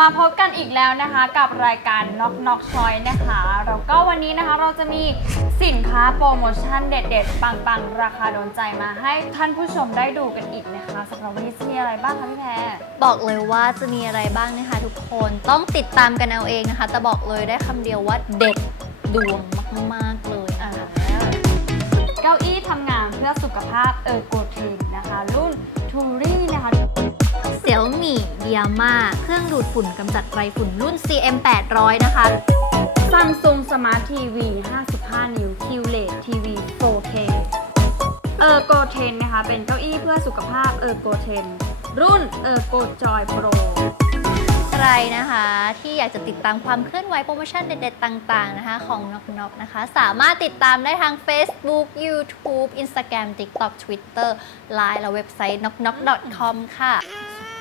มาพบกันอีกแล้วนะคะกับรายการ Knock Knock Choice นะคะแล้วก็วันนี้นะคะเราจะมีสินค้าโปรโมชั่นเด็ด ๆ ปัง ๆ ราคาโดนใจมาให้ท่านผู้ชมได้ดูกันอีกนะคะสำหรับวันนี้จะมีอะไรบ้างคะพี่แพร บอกเลยว่าจะมีอะไรบ้างนะคะทุกคนต้องติดตามกันเอาเองนะคะ แต่บอกเลยได้คำเดียวว่าเด็ดดวงมาก ๆ เลยอะเก้าอี้ทำงานเพื่อสุขภาพเออร์โกทนนะคะ รุ่นทูรี่ นะคะเสี่ยวหมี่เดียมาเครื่องดูดฝุ่นกำจัดไรฝุ่นรุ่น CM 800นะคะ Samsung Smart TV 55 นิ้ว QLED TV 4K เออร์โกเทนนะคะ เป็นเก้าอี้เพื่อสุขภาพเออร์โกเทนรุ่นเออร์โกจอยโปรใครนะคะที่อยากจะติดตามความเคลื่อนไหวโปรโมชั่นเด็ดๆต่างๆนะคะของน็อกน็อกนะคะ สามารถติดตามได้ทาง Facebook YouTube Instagram TikTok Twitter Line และเว็บไซต์ knocknock.com ค่ะ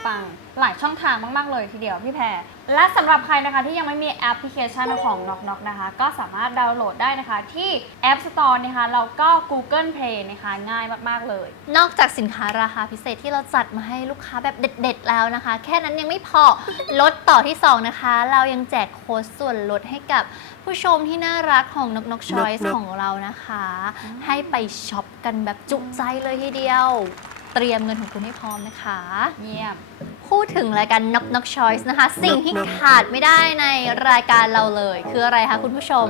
ปังหลายช่องทางมาก ๆ เลยทีเดียวพี่แพร และสำหรับใครนะคะที่ยังไม่มีแอปพลิเคชันของ Knock Knock นะคะ ก็สามารถดาวน์โหลดได้นะคะที่ App Store นะคะแล้วก็ Google Play นะคะง่ายมาก ๆ เลย นอกจากสินค้าราคาพิเศษที่เราจัดมาให้ลูกค้าแบบเด็ด ๆ แล้วนะคะ แค่นั้นยังไม่พอ ลดต่อที่ 2 นะคะ เรายังแจกโค้ดส่วนลดให้กับผู้ชมที่น่ารักของนกนกชอยส์ของเรานะคะ ให้ไปช็อปกันแบบจุใจเลยทีเดียว เตรียมเงินของคุณให้พร้อมนะคะ เยี่ยม พูดถึงรายการนกนกชอยส์นะคะ สิ่งที่ขาดไม่ได้ในรายการเราเลย คืออะไรคะคุณผู้ชม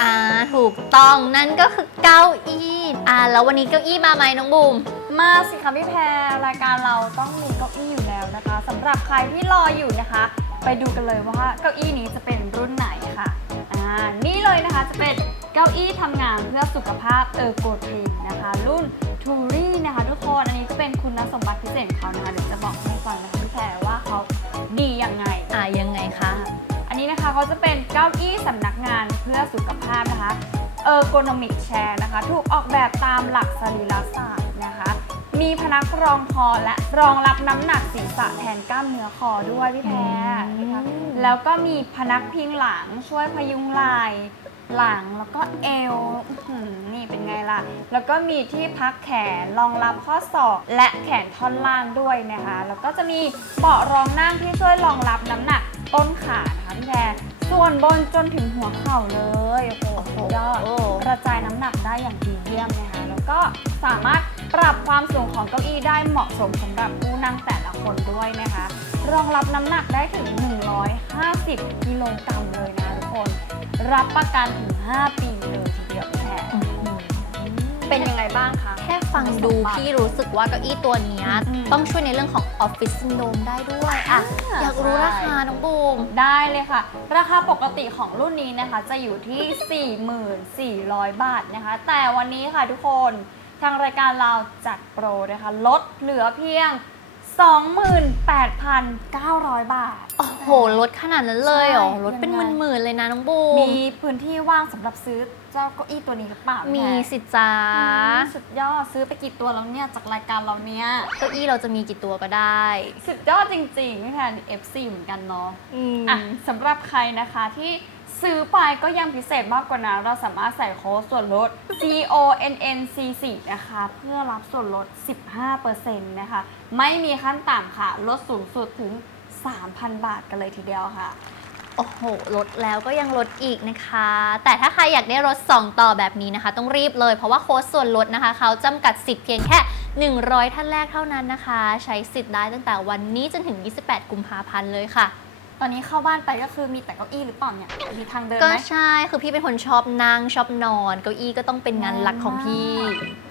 อ่า ถูกต้องนั่นก็คือเก้าอี้อ่าแล้ววันนี้เก้าอี้มาไหมน้องบูม มาสิคะพี่แพรรายการเราต้องมีเก้าอี้อยู่แล้วนะคะสำหรับใครที่รออยู่นะคะ ไปดูกันเลยว่าเก้าอี้นี้จะเป็นรุ่นไหนค่ะอ่านี่เลยนะคะจะเป็น เก้าอี้ทำงานเพื่อสุขภาพเออร์โกทนนะคะ รุ่นทูรี่นะคะทุกคน อันนี้จะเป็นคุณสมบัติพิเศษของเขานะคะเดี๋ยวจะบอกให้ฟังนะคะพี่แพรว่าเขาดียังไง อ่ายังไงคะ อันนี้นะคะเขาจะเป็นเก้าอี้สำนักงานเพื่อสุขภาพนะคะเออร์โกนมิกแชร์นะคะ ถูกออกแบบตามหลักสรีรศาสตร์นะคะ มีพนักรองคอและรองรับน้ำหนักศีรษะแทนกล้ามเนื้อคอด้วยพี่แพรอืมนะคะแล้วก็มีพนักพิงหลังช่วยพยุงไหล่ หลังแล้วก็เอวอื้อหือนี่เป็นไงล่ะ แล้วก็มีที่พักแขนรองรับข้อศอกและแขนท่อนล่างด้วยนะคะ แล้วก็จะมีเบาะรองนั่งที่ช่วยรองรับน้ำหนักต้นขานะคะพี่แพรส่วนบนจนถึงหัวเข่าเลยโอ้โหสุดยอดโอ้ กระจายน้ำหนักได้อย่างดีเยี่ยมนะคะ แล้วก็สามารถปรับความสูงของเก้าอี้ได้เหมาะสมสำหรับผู้นั่งแต่ละคนด้วยนะคะ รองรับน้ำหนักได้ถึง 150 กิโลกรัมเลยนะทุกคน รับประกันถึง 5 ปีเลยทีเดียวพี่แพรอื้อหือเป็นยังไงบ้างคะ แค่ฟังดูพี่รู้สึกว่าเก้าอี้ตัวเนี้ยอืม ต้องช่วยในเรื่องของออฟฟิศซินโดมได้ด้วยอะอ่าอยากรู้ใช่ราคาน้องบูม ได้เลยค่ะ ราคาปกติของรุ่นนี้นะคะ จะอยู่ที่ 4,400 บาทนะคะ แต่วันนี้ค่ะทุกคนทางรายการเราจัดโปรนะคะ ลดเหลือเพียง 28,900 บาท โอ้โหลดขนาดนั้นเลยเหรอใช่ลดเป็นยังไงหมื่นๆเลยนะน้องบูมมีพื้นที่ว่างสำหรับซื้อเจ้าเก้าอี้ตัวนี้หรือเปล่ามีแม่สิจ้าอืมสุดยอดซื้อไปกี่ตัวแล้วเนี่ยจากรายการเราเนี่ยเก้าอี้เราจะมีกี่ตัวก็ได้สุดยอดจริงๆพี่แพน FC เหมือนกันเนาะ อืม อะสำหรับใครนะคะที่ ซื้อไปก็ยังพิเศษมากกว่านั้นเราสามารถใส่โค้ดส่วนลด C O N N C 4นะคะ เพื่อรับส่วนลด 15%นะคะ ไม่มีขั้นต่ำค่ะ ลดสูงสุดถึง 3,000 บาทกันเลยทีเดียวค่ะ โอ้โห ลดแล้วก็ยังลดอีกนะคะ แต่ถ้าใครอยากได้ลด2ต่อแบบนี้นะคะ ต้องรีบเลย เพราะว่าโค้ดส่วนลดนะคะ เขาจำกัดสิทธิ์เพียงแค่ 100 ท่านแรกเท่านั้นนะคะ ใช้สิทธิ์ได้ตั้งแต่วันนี้จนถึง 28 กุมภาพันธ์เลยค่ะ ตอนนี้เข้าบ้านไปก็คือมีแต่เก้าอี้หรือเปล่าเนี่ย มีทางเดินก็ไหม ใช่ คือพี่เป็นคนชอบนั่งชอบนอน เก้าอี้ก็ต้องเป็นงานหลักของพี่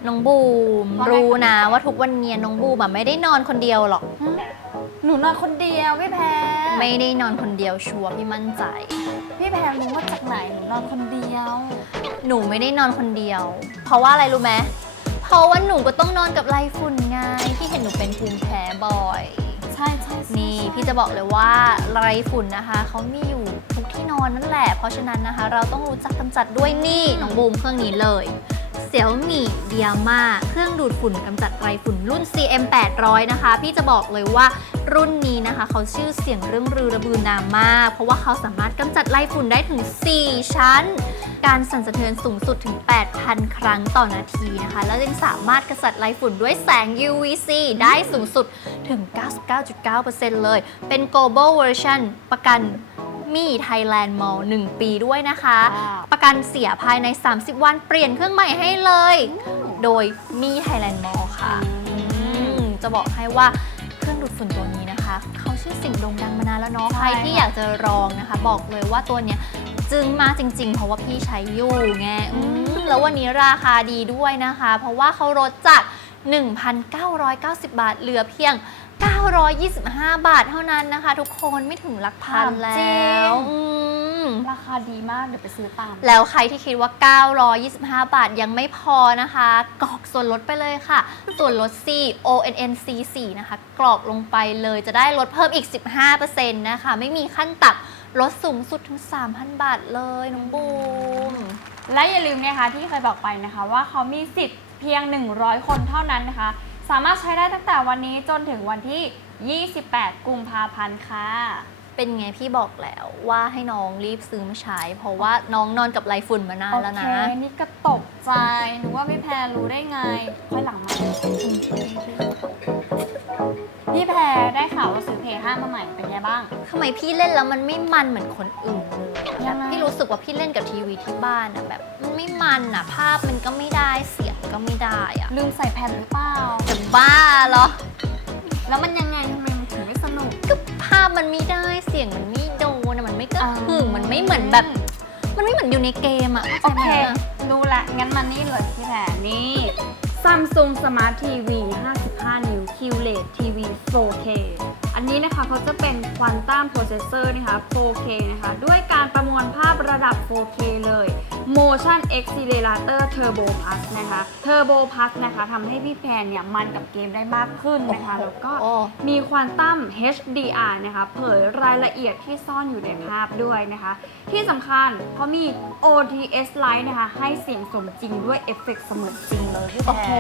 น้องบูม ว่าไง รู้นะว่าทุกวันเนี้ยน้องบูมอะไม่ได้นอนคนเดียวหรอก หนูนอนคนเดียวพี่แพรไม่ได้นอนคนเดียวชัวร์พี่มั่นใจ พี่แพรรู้ว่าจากไหนหนูนอนคนเดียว หนูไม่ได้นอนคนเดียว เพราะว่าอะไรรู้ไหมเพราะว่าหนูก็ต้องนอนกับไรฝุ่นไงพี่เห็นหนูเป็นภูมิแพ้บ่อย ใช่ใช่ใช่นี่พี่จะบอกเลยว่าไรฝุ่นนะคะเขามีอยู่ทุกที่นอนนั่นแหละ เพราะฉะนั้นนะคะ เราต้องรู้จักกำจัดด้วยนี่น้องบูมเครื่องนี้เลย เสี่ยวมี่เดียมาเครื่องดูดฝุ่นกำจัดไรฝุ่นรุ่น CM 800นะคะ พี่จะบอกเลยว่ารุ่นนี้นะคะ เขาชื่อเสียงเรื่องรือระบือนามมาก เพราะว่าเขาสามารถกำจัดไล่ฝุ่นได้ถึง 4 ชั้น การสั่นสะเทือนสูงสุดถึง 8,000 ครั้งต่อนาทีนะคะ แล้วยังสามารถกำจัดไล่ฝุ่นด้วยแสง UVC ได้สูงสุดถึง 99.9%เลย เป็น global version ประกัน มีไทยแลนด์มอล1ปีด้วยนะคะว้าวประกันเสียภายใน 30 วันเปลี่ยนเครื่องใหม่ให้เลย โดยมีไทยแลนด์มอลค่ะอืมอืมจะบอกให้ว่าเครื่องดูดฝุ่นตัวนี้นะคะ เขาชื่อเสิ่งโด่งดังมานานแล้วเนาะใช่ใครที่อยากจะลองนะคะ บอกเลยว่าตัวเนี้ยจึงมากจริง ๆ เพราะว่าพี่ใช้อยู่ไงอืมแล้ววันนี้ราคาดีด้วยนะคะ เพราะว่าเขาลดจาก 1,990 บาทเหลือเพียง 925 บาทเท่านั้นนะคะ ทุกคนไม่ถึงหลักพันแลจริ้วง อืม ราคาดีมาก เดี๋ยวไปซื้อตาม แล้วใครที่คิดว่า 925 บาทยังไม่พอนะคะ กรอกส่วนลดไปเลยค่ะ ส่วนลด C O N N C 4นะคะ กรอกลงไปเลยจะได้ลดเพิ่มอีก 15%นะคะ ไม่มีขั้นต่ำลดสูงสุดถึง 3,000 บาทเลยน้องบูม และอย่าลืมนะคะที่เคยบอกไปนะคะ ว่าเขามีสิทธิ์เพียง 100 คนเท่านั้นนะคะ สามารถใช้ได้ตั้งแต่วันนี้จนถึงวันที่ 28 กุมภาพันธ์ค่ะ เป็นไงพี่บอกแล้วว่าให้น้องรีบซื้อมาใช้ เพราะว่าน้องนอนกับไรฝุ่นมานานโอแล้วเค นะ นี่ก็ตกใจหนูว่าพี่แพรรู้ได้ไง ค่อยหลังมาพี่แพรได้ข่าวว่าซื้อเพย์ห้ามาใหม่เป็นไงบ้าง ทำไมพี่เล่นแล้วมันไม่มันเหมือนคนอื่นเลยอะยังไง พี่รู้สึกว่าพี่เล่นกับทีวีที่บ้านอะแบบมันไม่มันอะภาพมันก็ไม่ได้เสียง ก็ไม่ได้อะลืมใส่แผ่นหรือเปล่าจะบ้าเหรอ แล้วมันยังไงทำไมมันถึงไม่สนุก ก็ภาพมันไม่ได้เสียงมันไม่โดนอะมันไม่กระอ่าหึ่งมันไม่เหมือนแบบ มันไม่เหมือนอยู่ในเกมอะโอเคใช่ไหมรู้ละ งั้นมานี่เลยพี่แพรนี่ Samsung Smart TV 55 นิ้ว QLED TV 4K อันนี้นะคะเขาจะเป็น Quantum Processor นะคะ 4K นะคะ ด้วยการประมวลภาพระดับ 4K เลย Motion Accelerator Turbo Plus นะคะ Turbo Plus นะคะทำให้พี่แพรเนี่ยมันกับเกมได้มากขึ้นนะคะ แล้วก็โอ้มีควอนตัม HDR นะคะ เผยรายละเอียดที่ซ่อนอยู่ในภาพด้วยนะคะ ที่สำคัญเขามี OTS Light นะคะ ให้เสียงสมจริงด้วยเอฟเฟกต์เสมือนจริงเลยพี่แพโอ้โหร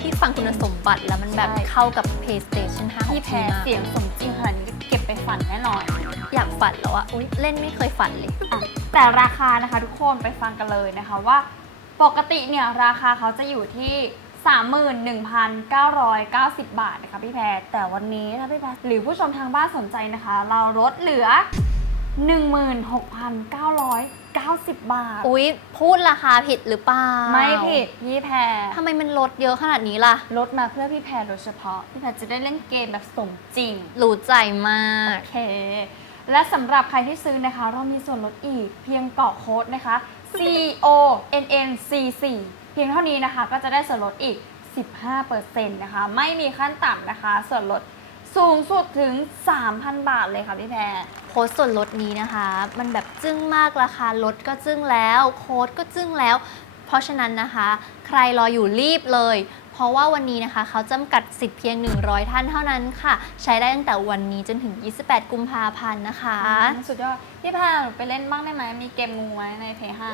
พี่ฟังคุณสมบัติแล้วมันแบบใช่เข้ากับ PlayStation 5พี่แพรมากเสียงสมจริงขนาดนี้เก็บไปฝันแน่นอน อยากฝันแล้วอะอุ๊ย เล่นไม่เคยฝันเลย อะแต่ราคานะคะทุกคนไปฟังกันเลยนะคะว่า ปกติเนี่ยราคาเขาจะอยู่ที่ 31,990 บาทนะคะพี่แพรแต่วันนี้ถ้าพี่แพรหรือผู้ชมทางบ้านสนใจนะคะ เราลดเหลือ 16,990 บาท อุ๊ย พูดราคาผิดหรือเปล่าไม่ผิดพี่แพรทำไมมันลดเยอะขนาดนี้ล่ะ ลดมาเพื่อพี่แพรโดยเฉพาะ พี่แพรจะได้เล่นเกมแบบสมจริง รู้ใจมาก โอเค และสำหรับใครที่ซื้อนะคะ เรามีส่วนลดอีกเพียงกรอกโค้ดนะคะ C O N N C 4เพียงเท่านี้นะคะ ก็จะได้ส่วนลดอีก 15%นะคะ ไม่มีขั้นต่ำนะคะ ส่วนลด สูงสุดถึง 3,000 บาทเลยค่ะพี่แพร โค้ดส่วนลดนี้นะคะ มันแบบจึ้งมากราคาลดก็จึ้งแล้ว โค้ดก็จึ้งแล้ว เพราะฉะนั้นนะคะ ใครรออยู่รีบเลย เพราะว่าวันนี้นะคะเขาจำกัดสิทธิ์เพียง 100 ท่านเท่านั้นค่ะ ใช้ได้ตั้งแต่วันนี้จนถึง 28 กุมภาพันธ์นะคะสุดยอด พี่แพรหนูไปเล่นบ้างได้ไหมมีเกมงูไหมในเพย์ห้า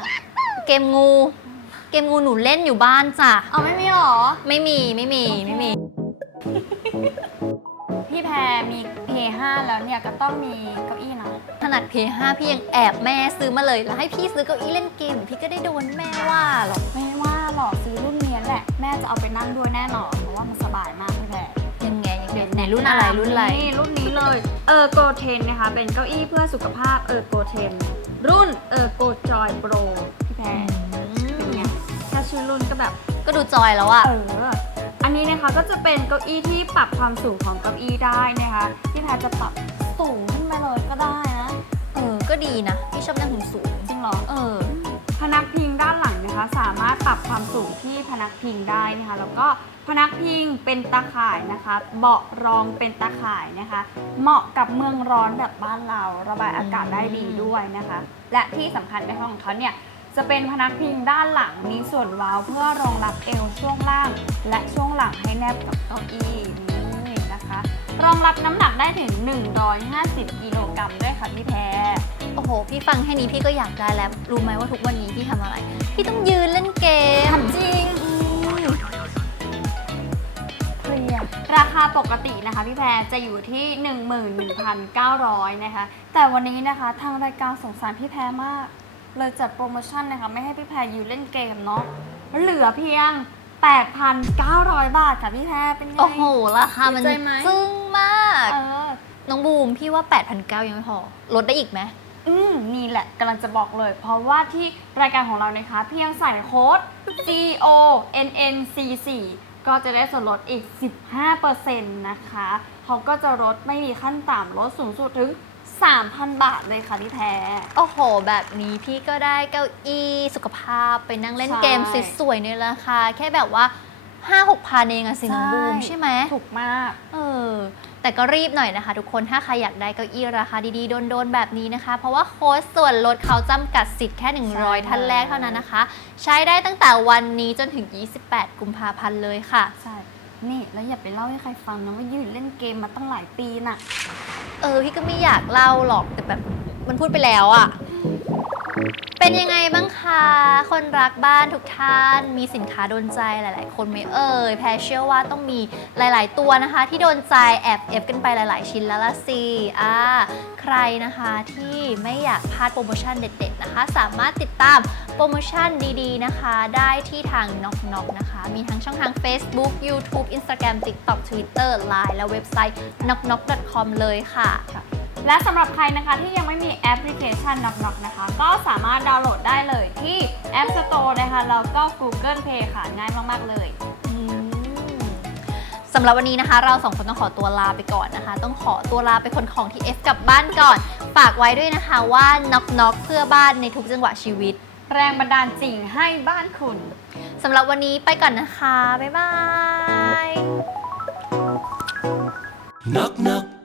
เกมงู เกมงูหนูเล่นอยู่บ้านจ้ะ เอาไม่มีหรอ ไม่มีไม่มีไม่มี พี่แพรมีเพย์ห้าแล้วเนี่ยก็ต้องมีเก้าอี้นะขนาด P5 พี่ยังแอบแม่ซื้อมาเลย แล้วให้พี่ซื้อเก้าอี้เล่นเกม พี่ก็ได้โดนแม่ว่าหรอกไม่ว่าหรอกซื้อรุ่นเนี้ยแหละ แม่จะเอาไปนั่งด้วยแน่นอนเพราะว่ามันสบายมากพี่แพรยังไงยังไงไหนรุ่นอะไรรุ่นอะไร นี่รุ่นนี้เลยเออโกเทนนะคะ เป็นเก้าอี้เพื่อสุขภาพเออโกเทนรุ่นเออโกจอยโปรพี่แพรเป็นไงแค่ชื่อรุ่นก็แบบก็ดูจอยแล้วอะเออ อันนี้นะคะก็จะเป็นเก้าอี้ที่ปรับความสูงของเก้าอี้ได้นะคะพี่แพรจะปรับสูงขึ้นมาเลยก็ได้นะ เออ ก็ดีนะ พี่ชอบนั่งสูงจริงเหรอๆเออ พนักพิงด้านหลังนะคะ สามารถปรับความสูงที่พนักพิงได้นะคะ แล้วก็พนักพิงเป็นตาข่ายนะคะ เบาะรองเป็นตาข่ายนะคะ เหมาะกับเมืองร้อนแบบบ้านเรา ระบายอากาศได้ดีด้วยนะคะ และที่สำคัญในห้องของเขาเนี่ย จะเป็นพนักพิงด้านหลังมีส่วนเว้าเพื่อรองรับเอวช่วงล่าง และช่วงหลังให้แนบกับเก้าอี้นี่นะคะ รองรับน้ำหนักได้ถึง 150 กิโลกรัมด้วยค่ะพี่แพรโอ้โห พี่ฟังแค่นี้พี่ก็อยากได้แล้ว รู้ไหมว่าทุกวันนี้พี่ทำอะไร พี่ต้องยืนเล่นเกมถามจริงอืมเพลียราคาปกตินะคะพี่แพรจะอยู่ที่ 11,900นะคะ แต่วันนี้นะคะทางรายการสงสารพี่แพรมาก เลยจัดโปรโมชั่นนะคะ ไม่ให้พี่แพรอยู่เล่นเกมเนาะเหลือเพียง 8,900 บาทค่ะพี่แพรเป็นไง โอ้โหราคามันดีใจไหม ซึ้งมาก เออ น้องบูมพี่ว่า 8,900ยังไม่พอ ลดได้อีกไหม อืมนี่แหละกำลังจะบอกเลย เพราะว่าที่รายการของเรานะคะ เพียงใส่โค้ด C O N N C 4ก็จะได้ส่วนลดอีก 15%นะคะ เขาก็จะลดไม่มีขั้นต่ำลดสูงสุดถึง 3,000 บาทเลยค่ะพี่แพรโอ้โห แบบนี้พี่ก็ได้เก้าอี้สุขภาพไปนั่งเล่นใช่เกมสวยๆในราคา แค่แบบว่า5 6พันเองอะสิน้องบูมใช่ใช่ไหมถูกมากเออแต่ก็รีบหน่อยนะคะ ทุกคนถ้าใครอยากได้เก้าอี้ราคาดีๆ โดนๆ แบบนี้นะคะ เพราะว่าโค้ดส่วนลดเขาจำกัดสิทธิ์แค่ใช่100 ท่านแรกเท่านั้นนะคะ ใช้ได้ตั้งแต่วันนี้จนถึง 28 กุมภาพันธ์เลยค่ะใช่ นี่แล้วอย่าไปเล่าให้ใครฟังนะว่ายืนเล่นเกมมาตั้งหลายปีน่ะ เออ พี่ก็ไม่อยากเล่าหรอกแต่แบบมันพูดไปแล้วอะ เป็นยังไงบ้างคะ คนรักบ้านทุกท่าน มีสินค้าโดนใจหลาย ๆ คนไหมเอ่ย แพรเชื่อว่าต้องมีหลาย ๆ ตัวนะคะ ที่โดนใจแอบเอฟกันไปหลาย ๆ ชิ้นแล้วละสิอ่าใครนะคะที่ไม่อยากพลาดโปรโมชั่นเด็ด ๆ นะคะ สามารถติดตามโปรโมชั่นดี ๆ นะคะ ได้ที่ทางน็อกน็อกนะคะ มีทั้งช่องทาง Facebook YouTube Instagram TikTok Twitter Line และเว็บไซต์ knocknock.com เลยค่ะ และสำหรับใครนะคะที่ยังไม่มีแอปพลิเคชัน Knock Knock นะคะ ก็สามารถดาวน์โหลดได้เลยที่ App Store นะคะแล้วก็ Google Play ค่ะง่ายมาก ๆ เลยอืมสำหรับวันนี้นะคะ เราสองคนต้องขอตัวลาไปก่อนนะคะ ต้องขอตัวลาไปคนของที่ F กลับบ้านก่อน ฝากไว้ด้วยนะคะว่าน็อกน็อกเพื่อบ้านในทุกจังหวะชีวิต แรงบันดาลจริงให้บ้านคุณสำหรับวันนี้ไปก่อนนะคะ บ๊ายบาย Knock knock